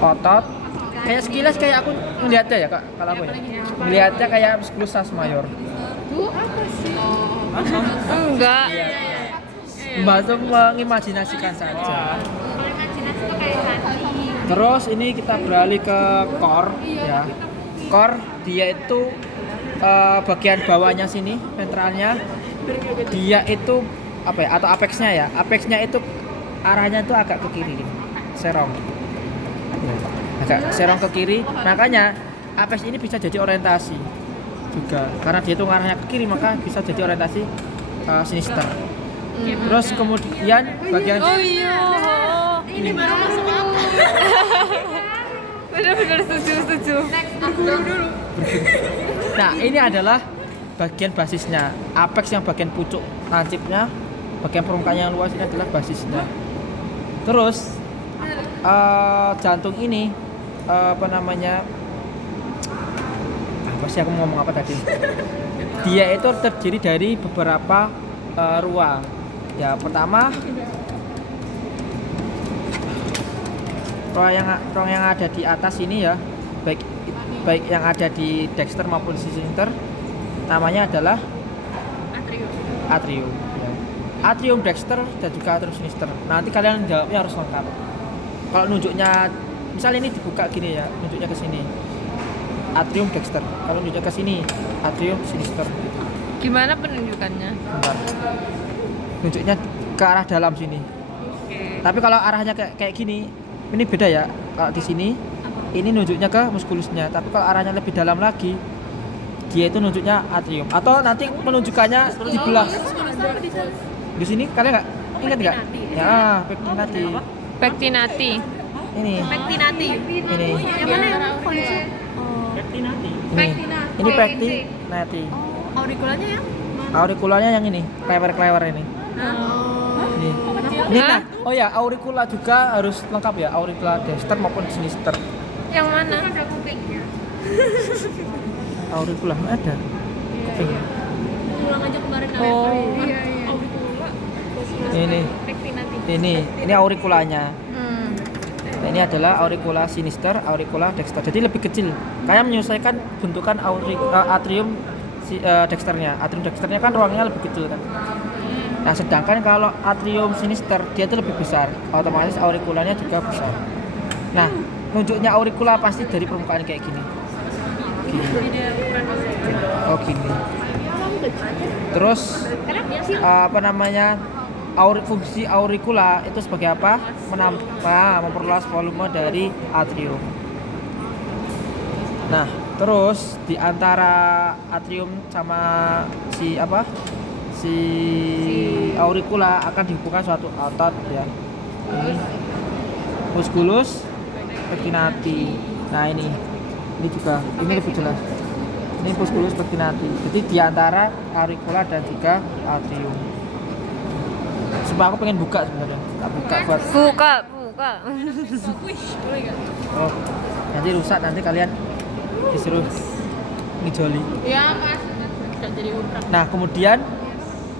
otot. Kayak sekilas kayak aku ngeliatnya ya kak, kalau aku ya ngeliatnya kayak musculus sus major. Apa sih? Enggak. Masuk mengimajinasikan saja. Imajinasi tuh kayak hati. Terus ini kita beralih ke core ya. Core dia itu bagian bawahnya sini, ventralnya. Dia itu apa ya? Atau apexnya ya. Apexnya itu arahnya itu agak ke kiri, serong. Agak serong ke kiri. Makanya apex ini bisa jadi orientasi juga. Karena dia itu ngarahnya ke kiri, maka bisa jadi orientasi sinister. Terus kemudian bagian Oh iya. Ini baru masuk apa? Benar-benar setuju. Guru dulu. Nah, ini adalah bagian basisnya. Apex yang bagian pucuk lancipnya, bagian permukaan yang luas ini adalah basisnya. Terus jantung ini apa namanya? Apa sih aku mau ngomong apa tadi? Dia itu terdiri dari beberapa ruang. Ya, pertama ruang yang ada di atas ini ya, baik yang ada di dexter maupun di sinister, namanya adalah atrium ya. Atrium dexter dan juga atrium sinister. Nanti kalian jawabnya harus lengkap. Kalau nunjuknya misal ini dibuka gini ya, nunjuknya ke sini atrium dexter, kalau nunjuknya ke sini atrium sinister. Gimana penunjukannya? Bentar. Nunjuknya ke arah dalam sini. Tapi kalau arahnya kayak gini, ini beda ya. Kalau di sini, ini nunjuknya ke muskulusnya. Tapi kalau arahnya lebih dalam lagi, dia itu nunjuknya atrium. Atau nanti penunjukannya dibelah. Di sini kalian nggak ingat nggak? Ya, pektinati. Pektinati. Ini. Pektinati. Ini. Yang mana yang polisi? Ini pektinati. Aurikulanya ya? Aurikulanya yang ini, klewer-klewer ini. Ini. Ini Hah? kan, oh ya, auricula juga harus lengkap ya, auricula dexter maupun sinister. Yang mana? Ada kupingnya. Auricula nggak ada. Kuping. Ulang aja kemarin Oh. Iya. Ini auriculanya. Nah, ini adalah auricula sinister, auricula dexter. Jadi lebih kecil. Kayak menyesuaikan bentukan atrium dexternya. Atrium dexternya kan ruangnya lebih kecil kan. Nah, sedangkan kalau atrium sinister dia itu lebih besar. Otomatis auriculanya juga besar. Nah, nunjuknya auricula pasti dari permukaan kayak gini. Oh, gini. Terus apa namanya? Fungsi auricula itu sebagai apa? Memperluas volume dari atrium. Nah, terus di antara atrium sama si auricula akan dihubungkan suatu otot ya. Ini musculus pectinati. Nah, ini juga lebih jelas. Ini musculus pectinati. Jadi di antara auricula dan juga atrium. Sumpah aku pengen buka sebenarnya. Tak buka buat. Buka. Oh, nanti rusak, nanti kalian disuruh ngijoli. Ya mas, tidak jadi ubrak. Nah, kemudian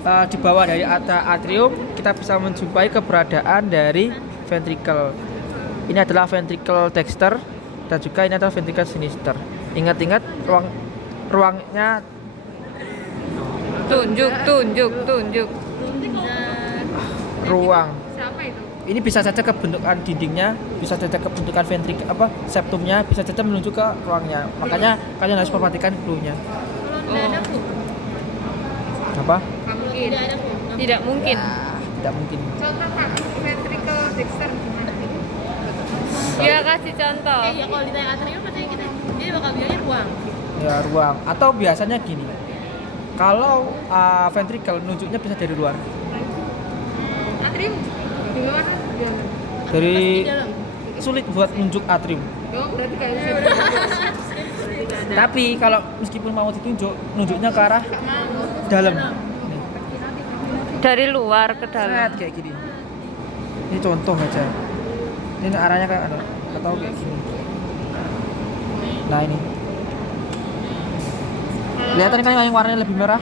di bawah dari atrium kita bisa menjumpai keberadaan dari ventricle. Ini adalah ventricle dexter dan juga ini adalah ventricle sinister. Ingat-ingat ruangnya Tunjuk. ruang. Siapa itu? Ini bisa saja kebentukan dindingnya, bisa saja kebentukan ventricle septumnya, bisa saja menuju ke ruangnya. Makanya kalian harus perhatikan clue-nya. Kalau tidak ada bu? Apa? Mungkin. Tidak ada bu? Tidak mungkin. Tidak mungkin. Contoh pak, ventricle dexter gimana? Ya kasih contoh. Ya kalau ditanya atrium katanya kita dia bakal bilangnya ruang. Ya, ruang. Atau biasanya gini. Kalau ventricle nunjuknya bisa dari luar. Atrium di luar di dalam. Dari Di dalam. sulit buat nunjuk atrium. Oh, berarti kayak Tapi kalau meskipun mau ditunjuk, nunjuknya ke arah dalam. Nih, Dari luar ke set, dalam. kayak gini. Ini contoh aja. Ini arahnya kayak atau kayak gini. Nah, ini. Kelihatan kan yang warnanya lebih merah?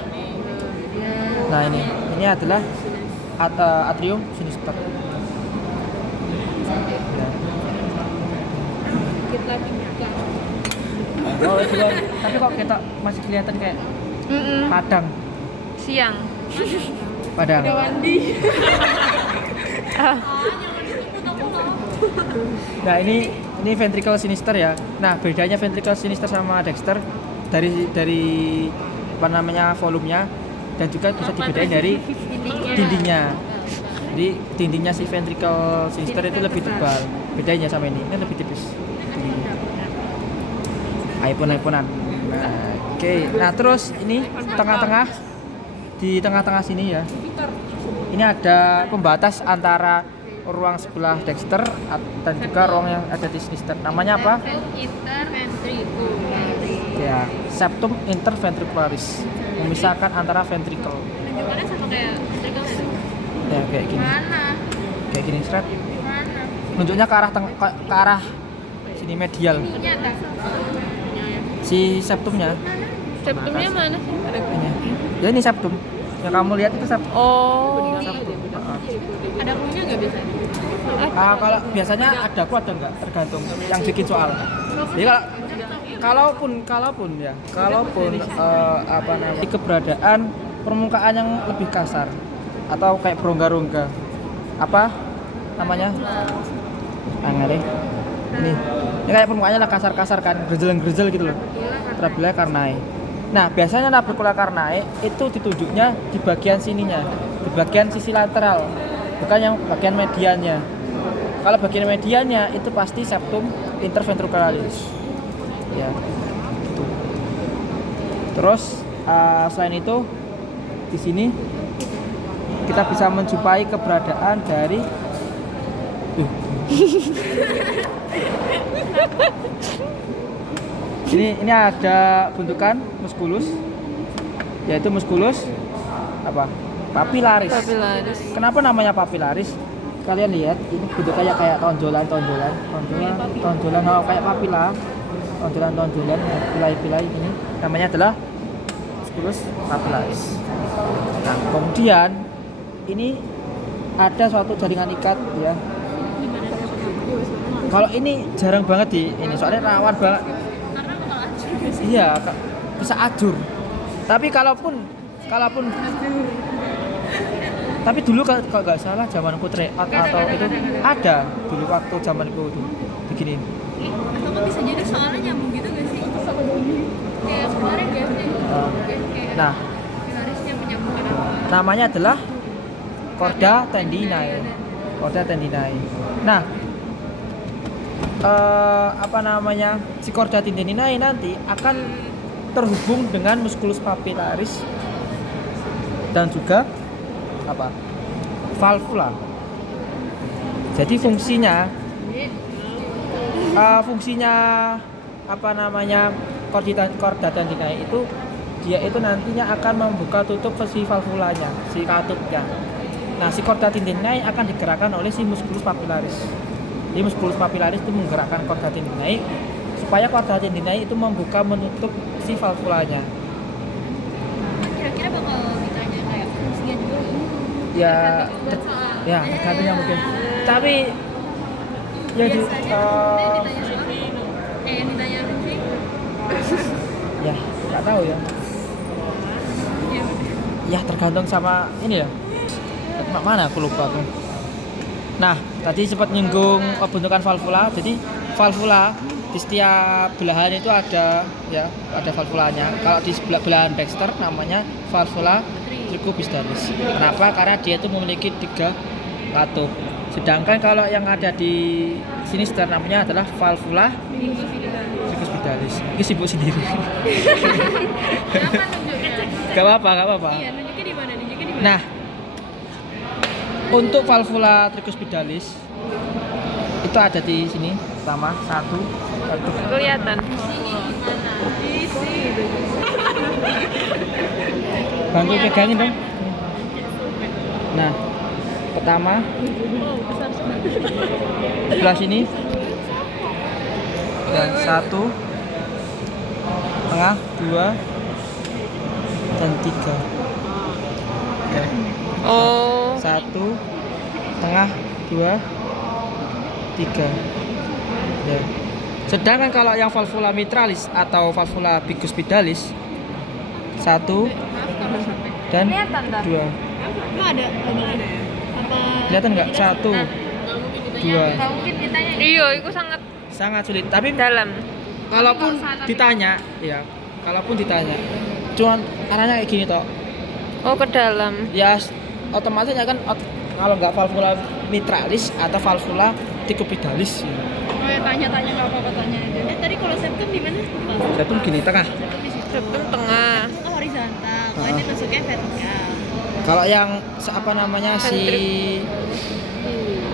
Nah, ini adalah atrium sinister. juga. Oh, duluan. Tapi kok kita masih kelihatan kayak padang. Siang. Padang. Udah mandi. Nah, ini ventricle sinister ya. Nah, bedanya ventricle sinister sama Dexter dari apa namanya volumenya dan juga bisa dibedain dari dindingnya. Jadi dindingnya si ventricle sinister itu lebih tebal. Bedanya sama ini lebih tipis. iPhone-an. Nah, oke. Nah, terus ini tengah-tengah di tengah-tengah sini ya. Ini ada pembatas antara ruang sebelah Dexter dan juga ruang yang ada di sinister. Namanya apa? Interventricularis. Ya, septum interventricularis. Memisahkan antara ventricle. Tunjukannya sama kayak ventricle itu. Ya, kayak gini. Mana? Kayak gini, Sret. Mana? Nunjuknya ke arah sini medial. Ininya ada. Si septumnya. Septumnya mana? Ini. Ya ini septum. Yang kamu lihat itu septum. Oh. Septum. Ada clue-nya nggak biasanya? Kalau biasanya ada aku ada enggak tergantung yang bikin soal. Jadi kalaupun apa namanya keberadaan permukaan yang lebih kasar atau kayak berongga-rongga apa namanya? Nggak deh. Ini kayak permukaannya lah kasar-kasar kan, gerjel-gerjel gitu loh. Trabela carnae. Nah, biasanya trabela carnae itu ditunjuknya di bagian sininya, di bagian sisi lateral, bukan yang bagian mediannya. Kalau bagian mediannya itu pasti septum interventricularis. Ya. Gitu. Terus selain itu di sini kita bisa menjumpai keberadaan dari ini ada bentukan muskulus, yaitu muskulus apa? Papilaris. Papilaris. Kenapa namanya papilaris? Kalian lihat ini bentukannya kayak tonjolan, oh, kayak papila, tonjolan, pilai ini namanya adalah muskulus papilaris. Nah, kemudian ini ada suatu jaringan ikat ya. Kalau ini jarang banget ini soalnya rawan banget. Karena bakal acur. Iya, bisa ajur. Tapi tapi dulu kalau nggak salah zamanku tryout atau itu ada dulu waktu zamanku itu begini. Atau nggak bisa jadi soalnya nyambung gitu nggak sih? Kayak kemarin gasnya. Nah, Pilarisnya menyambungkan apa? namanya adalah chorda tendinae. Nah, apa namanya si chorda tendinae nanti akan terhubung dengan musculus papilaris dan juga apa valvula. Jadi fungsinya apa namanya chorda tendinae itu dia itu nantinya akan membuka tutup si valvulanya, si katupnya. Nah, si chorda tendinae akan digerakkan oleh si musculus papilaris. Jadi musculus papilaris itu menggerakkan chorda tendinae supaya chorda tendinae itu membuka menutup si valvulanya. Kira-kira bakal ditanya kayak fungsinya juga. Ya, Buat soal. tergantung yang mungkin. Tapi ya di Biasanya ditanya soal. Yang ditanya fungsi. ya nggak tahu ya. Ya. Ya tergantung sama ini ya. Mana aku lupa tuh. Nah, tadi sempat nyinggung bentukan valvula. Jadi valvula di setiap belahan itu ada valvulanya. Kalau di belahan Dexter namanya valvula tricuspidales. Kenapa? Karena dia itu memiliki 3 katup. Sedangkan kalau yang ada di sinister namanya adalah valvula tricuspidales. Ini sibuk sendiri. Gak apa-apa. Iya, nunjuknya di mana? Nah, untuk valvula tricuspidales itu ada di sini pertama satu. Kelihatan. Bantu pegangin dong. Nah, pertama sebelah sini dan 1 tengah 2 dan 3. Oke. Oh. 1 tengah 2 3 ya. Sedangkan kalau yang valvula mitralis atau valvula biguspitalis 1 dan 2. Emang ada apa? Kelihatan nggak? 1, 2. Nggak mungkin ditanya. Iya, itu sangat Sangat sulit. Tapi dalam. kalaupun ditanya, ya, kalaupun ditanya, cuman arahnya kayak gini toh. Oh, ke dalam. Ya otomatis ya kan kalau nggak valvula mitralis atau valvula decubitus. Oh ya tanya-tanya nggak apa-apa tanya aja. Tadi kalau septum di mana? Septum gini tengah. Septum di situ. Septum tengah. Oh horizontal. Kalau ini masuknya vertikal. Kalau yang apa namanya si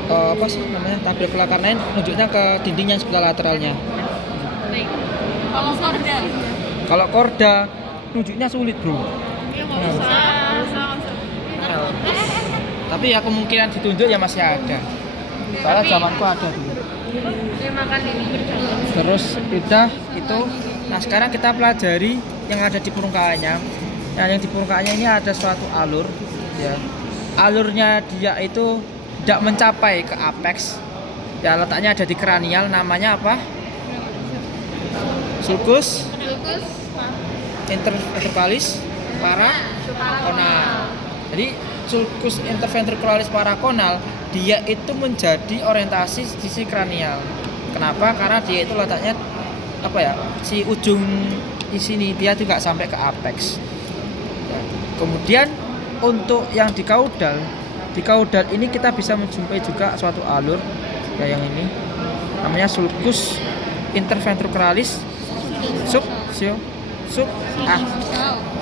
apa sih namanya tabel karnain nunjuknya ke dinding yang sebelah lateralnya. Baik. Kalau korda. Kalau korda nunjuknya sulit bro. Ya nggak usah. Tapi ya kemungkinan ditunjuk ya masih ada. Soalnya zamanku ada dulu. Dia makan ini berjalan. Terus udah itu. Nah sekarang kita pelajari yang ada di permukaannya. Nah yang di permukaannya ini ada suatu alur, ya. Alurnya dia itu tidak mencapai ke apex. Ya letaknya ada di kranial. Namanya apa? Sulcus interventriculis paraconal. Jadi sulcus interventriculis paraconal dia itu menjadi orientasi sisi kranial. Kenapa? Karena dia itu letaknya apa ya? Si ujung di sini dia juga sampai ke apex. Ya. Kemudian untuk yang di caudal ini kita bisa menjumpai juga suatu alur ya yang ini namanya sulcus interventriculis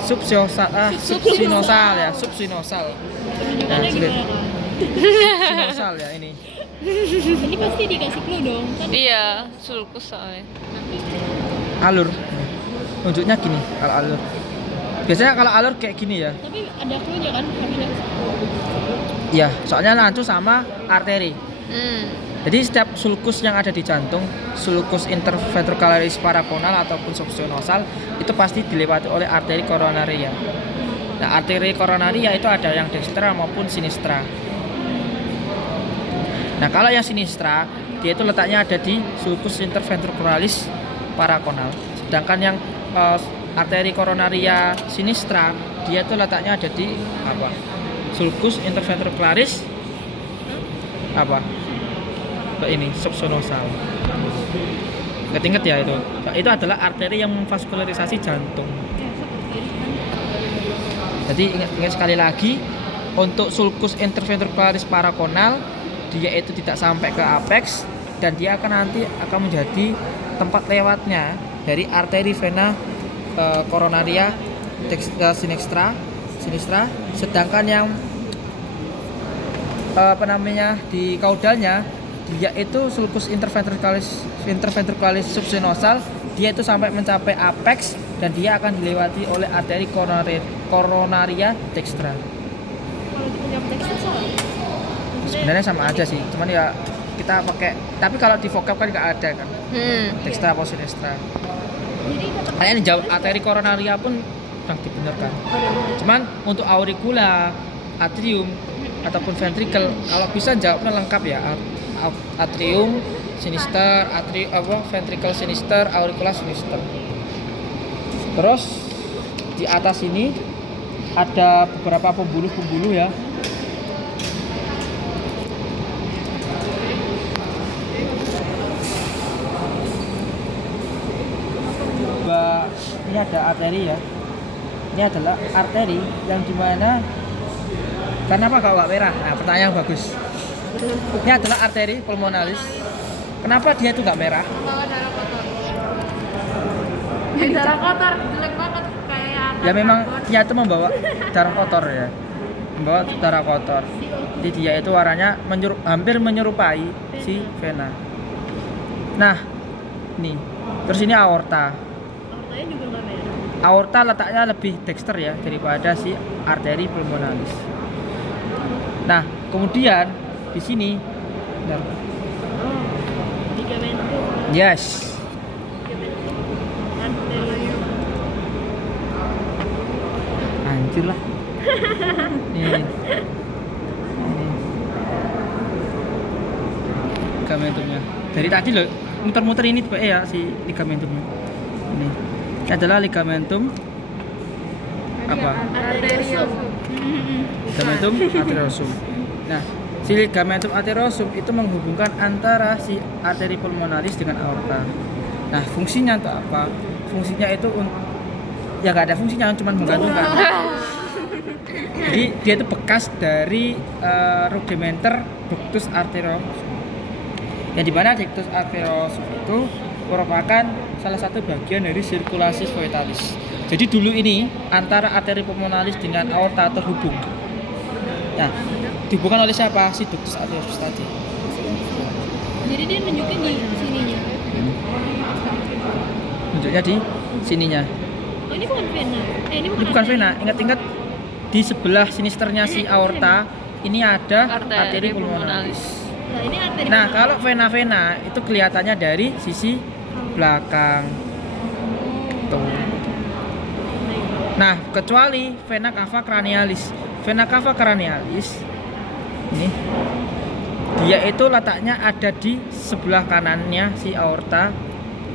subsinosal ya, subsinosal. Ya, sulit. Subsinosal ya ini. Ini pasti dikasih clue dong. Kan Iya, sulcus soalnya. Alur. Unjuknya gini kalau alur. Biasanya kalau alur kayak gini ya. tapi ada clue-nya kan harusnya. Iya, soalnya lancu sama arteri. Jadi setiap sulcus yang ada di jantung, sulcus interventriculis paraconal ataupun subsinosal itu pasti dilewati oleh arteri koronaria. Nah, arteri koronaria itu ada yang dextra maupun sinistra. Nah, kalau yang sinistra dia itu letaknya ada di sulcus interventriculis paraconal. Sedangkan yang arteri koronaria sinistra dia itu letaknya ada di apa? Sulcus interventriculis apa? Ini subsinosal. Ingat ya itu. Itu adalah arteri yang memvaskularisasi jantung. Jadi ingat sekali lagi untuk sulcus interventriculis paraconal dia itu tidak sampai ke apex dan dia nanti akan menjadi tempat lewatnya dari arteri vena coronaria sinistra. Sedangkan yang apa namanya di caudalnya dia itu sulcus interventriculis subsinosal dia itu sampai mencapai apex dan dia akan dilewati oleh arteri coronaria dextra. Kalau dijawab teksnya salah. Sebenarnya sama aja sih, cuman ya kita pakai. Tapi kalau di vocab kan nggak ada kan, dextra atau sinistra. Kayaknya dijawab arteri coronaria pun yang dibenarkan. Cuman untuk auricula, atrium ataupun ventricle kalau bisa jawabnya lengkap ya. Atrium sinister, ventricle sinister, auricula sinister. Terus di atas ini ada beberapa pembuluh ya. Ini ada arteri ya. Ini adalah arteri yang dimana kenapa kalau nggak merah? Nah, pertanyaan yang bagus. Ini adalah arteri pulmonalis. Kenapa dia itu nggak merah? Bawa darah kotor. Darah kotor jelek banget kayak Ya memang dia itu membawa darah kotor ya. Membawa darah kotor. Jadi dia itu warnanya hampir menyerupai si vena. Nah, nih. Terus ini aorta. Aortanya juga nggak merah. Aorta letaknya lebih dexter ya daripada si arteri pulmonalis. Nah, kemudian di sini bentar. Ligamentum. Yes. Anterior. Hancur lah. Ini. Ligamentumnya. Dari tadi loh muter-muter ini ya si ligamentumnya. Ini adalah ligamentum apa? Arteriosum. Ligamentum arteriosum. Nah, si ligamentum arteriosum itu menghubungkan antara si arteri pulmonalis dengan aorta. Nah, fungsinya untuk apa? Fungsinya itu ya nggak ada fungsinya, cuma menggantungkan. Jadi dia itu bekas dari rudimenter ductus arteriosum. Yang dimana ductus arteriosum itu merupakan salah satu bagian dari sirkulasi fetalis. Jadi dulu ini antara arteri pulmonalis dengan aorta terhubung. Nah, dihubungkan oleh siapa? Si ductus arteriosus tadi. Jadi dia nunjukin di sininya. Nunjuknya di sininya. Oh, ini bukan vena. Ini Ini bukan vena. Ingat-ingat di sebelah sinisternya si aorta ini ada arteri pulmonalis. Nah, ini arteri. Nah, kalau vena-vena itu kelihatannya dari sisi belakang. Tuh. Nah, kecuali vena cava cranialis. Vena cava cranialis ini dia itu letaknya ada di sebelah kanannya si aorta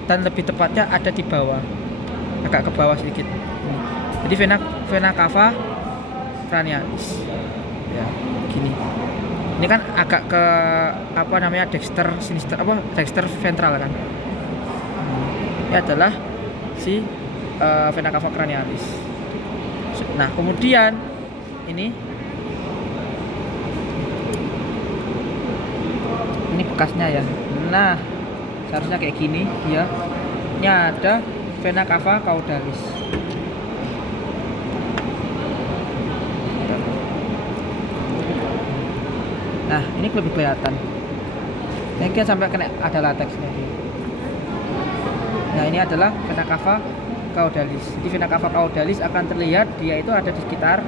dan lebih tepatnya ada di bawah, agak ke bawah sedikit. Jadi vena cava cranialis. Ya, gini. Ini kan agak ke apa namanya dexter sinister apa dexter ventral kan. Ini adalah si vena cava cranialis. Nah, kemudian ini bekasnya ya. Nah, seharusnya kayak gini ya. Ini ada vena cava caudalis. Nah, ini lebih kelihatan. Ini kan sampai kena ada lateksnya. Nah, ini adalah vena cava caudalis. Jadi vena cava caudalis akan terlihat dia itu ada di sekitar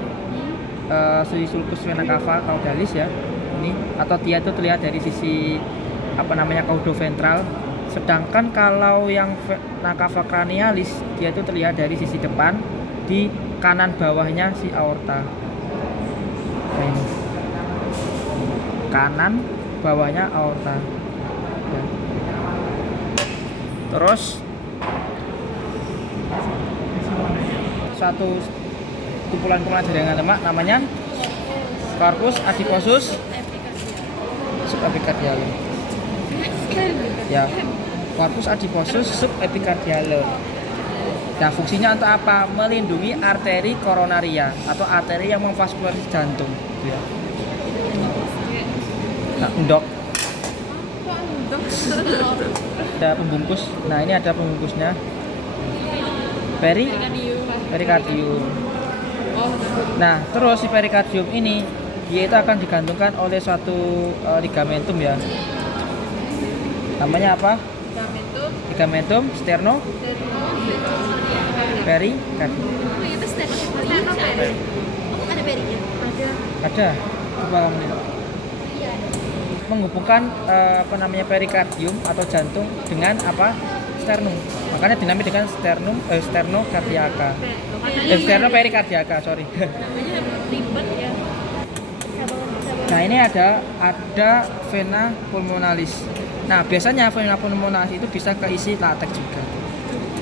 si sulcus vena cava caudalis ya. Ini atau dia itu terlihat dari sisi apa namanya caudoventral. Sedangkan kalau yang vena cava cranialis dia itu terlihat dari sisi depan di kanan bawahnya si aorta. Nah, ini. Kanan bawahnya aorta. Ya. Terus satu kumpulan-kumpulan jaringan lemak namanya corpus adiposus subepicardiale. Ya, corpus adiposus subepicardiale. Nah, fungsinya untuk apa? Melindungi arteri koronaria atau arteri yang memvaskularisasi jantung, gitu ya. Nah, endok. Ada pembungkus. Nah, ini ada pembungkusnya. Perikardium. Nah, terus si perikardium ini dia itu akan digantungkan oleh suatu ligamentum ya. Namanya apa? Ligamentum sterno perikardium. Oh, itu sterno. Oh, ada perinya. Ada. Coba kamu lihat. Menghubungkan apa namanya perikardium atau jantung dengan apa? Sternum. Makanya dinamai dengan sternokardiaka. Sternoperikardiaka, sorry. Namanya ribet ya. Nah, ini ada vena pulmonalis. Nah, biasanya vena pulmonalis itu bisa keisi lateks juga.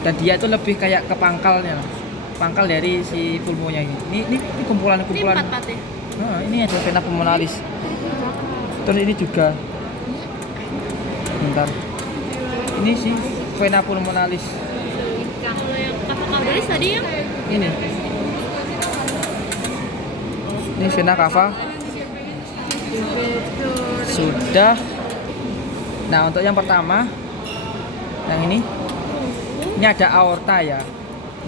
Dan dia itu lebih kayak ke pangkalnya. Pangkal dari si pulmonya ini. Ini kumpulan-kumpulan. Ini 4 ya. Nah, ini ada vena pulmonalis. Terus ini juga. Bentar. Ini sih vena pulmonalis. Kalau yang cava tadi yang Ini vena cava. Sudah. Nah, untuk yang pertama, yang ini ada aorta ya.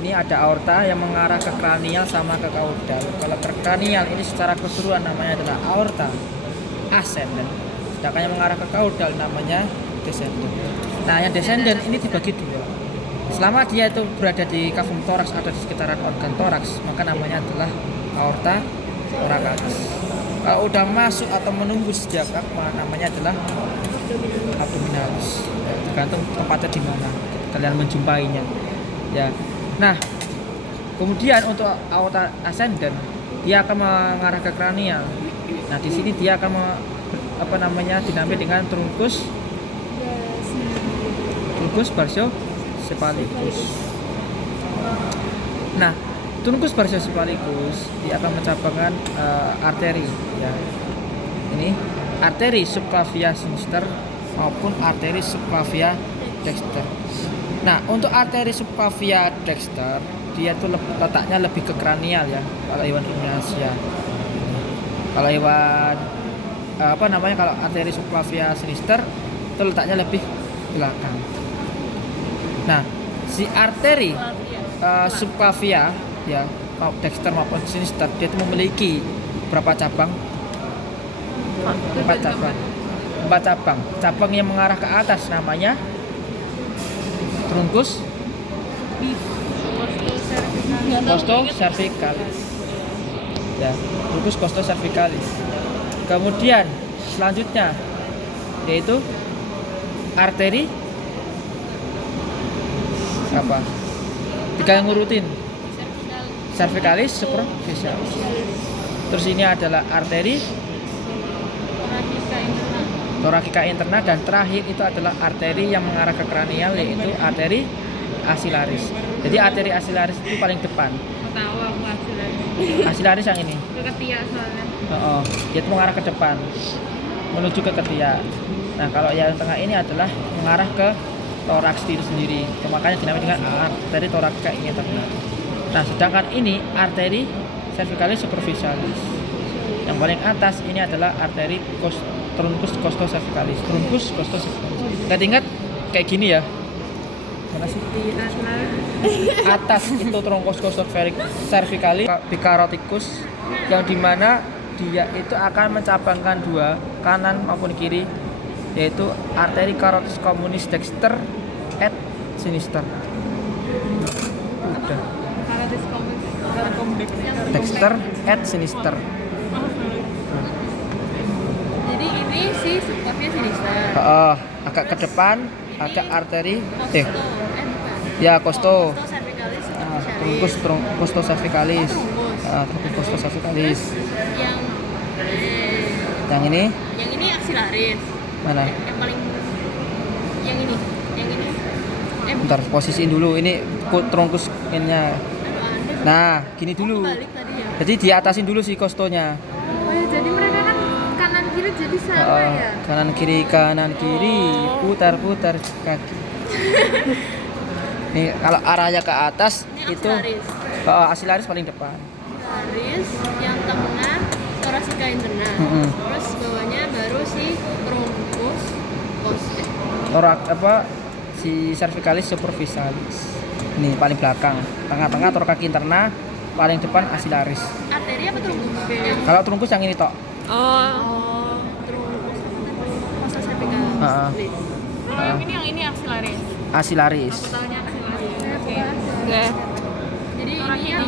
Ini ada aorta yang mengarah ke kranial sama ke kaudal. Kalau ke kranial ini secara keseluruhan namanya adalah aorta ascendent. Sedangkan yang mengarah ke kaudal namanya descendant. Nah, yang descendant ini dibagi dua. Selama dia itu berada di cavum thorax atau di sekitaran organ toraks, maka namanya adalah aorta thoracalis. Kalau udah masuk atau menembus diafragma, namanya adalah abdominalis. Ya, tergantung tempatnya di mana kalian menjumpainya. Ya. Nah, kemudian untuk aorta ascendent, dia akan mengarah ke kranial. Nah, di sini dia akan dinamai dengan trunkus truncus brachiocephalicus. Nah, truncus brachiocephalicus dia akan mencabangkan arteri ya. Ini arteri subclavia sinister maupun arteri subclavia dexter. Nah, untuk arteri subclavia dexter dia tuh letaknya lebih ke kranial ya kalau hewan ruminansia. Kalau hewan kalau arteri subclavia sinister itu letaknya lebih belakang. Nah, si arteri subclavia ya dexter maupun sinister dia itu memiliki berapa cabang? 4 cabang. 4 cabang. Cabang yang mengarah ke atas namanya truncus costocervicalis. Ya, truncus costocervicalis. Kemudian selanjutnya yaitu arteri apa? 3 yang ngurutin. Cervicalis superficialis. Terus ini adalah arteri thoracica interna dan terakhir itu adalah arteri yang mengarah ke kranial yaitu arteri axillaris. Jadi arteri axillaris itu paling depan. Tahu aku axillaris. Axillaris yang ini. Ke ketiak soalnya. Dia itu mengarah ke depan menuju ke ketiak. Nah, kalau yang tengah ini adalah mengarah ke toraks diri sendiri. Makanya dinamai dengan arteri thoracica interna. Nah, sedangkan ini arteri cervicalis superficialis. Yang paling atas ini adalah arteri truncus costocervicalis. Truncus costocervicalis. Ingat kayak gini ya. Mana sih? Atas itu truncus costocervicalis bicaroticus yang dimana dia itu akan mencabangkan 2 kanan maupun kiri yaitu arteri carotis communis dexter et sinister. Udah. Dexter et sinister. Jadi ini si subclavia sinister. Agak ke depan ada arteri Costo cervicalis. cervicalis Truncus costocervicalis. Truncus costocervicalis. Yang ini axillaris. mana? Yang paling yang ini. Bentar, posisiin dulu. Ini truncus ininya. Nah, gini dulu. Balik tadi ya. Jadi diatasin dulu si kostonya. Oh ya, jadi mereka kan kanan kiri jadi sama ya. Kanan kiri, putar kaki. Nih kalau arahnya ke atas Ini itu axillaris. axillaris paling depan. Axillaris, yang tengah thoracica interna. Terus bawahnya baru si truncus Si cervicalis superficialis. Ini paling belakang. Tengah-tengah thoracica interna, paling depan axillaris. arteri apa truncus? Kalau truncus yang ini tok. Oh, truncus costocervicalis. Yang ini axillaris. Axillaris. Tahunya axillaris. Oke. Jadi ini yang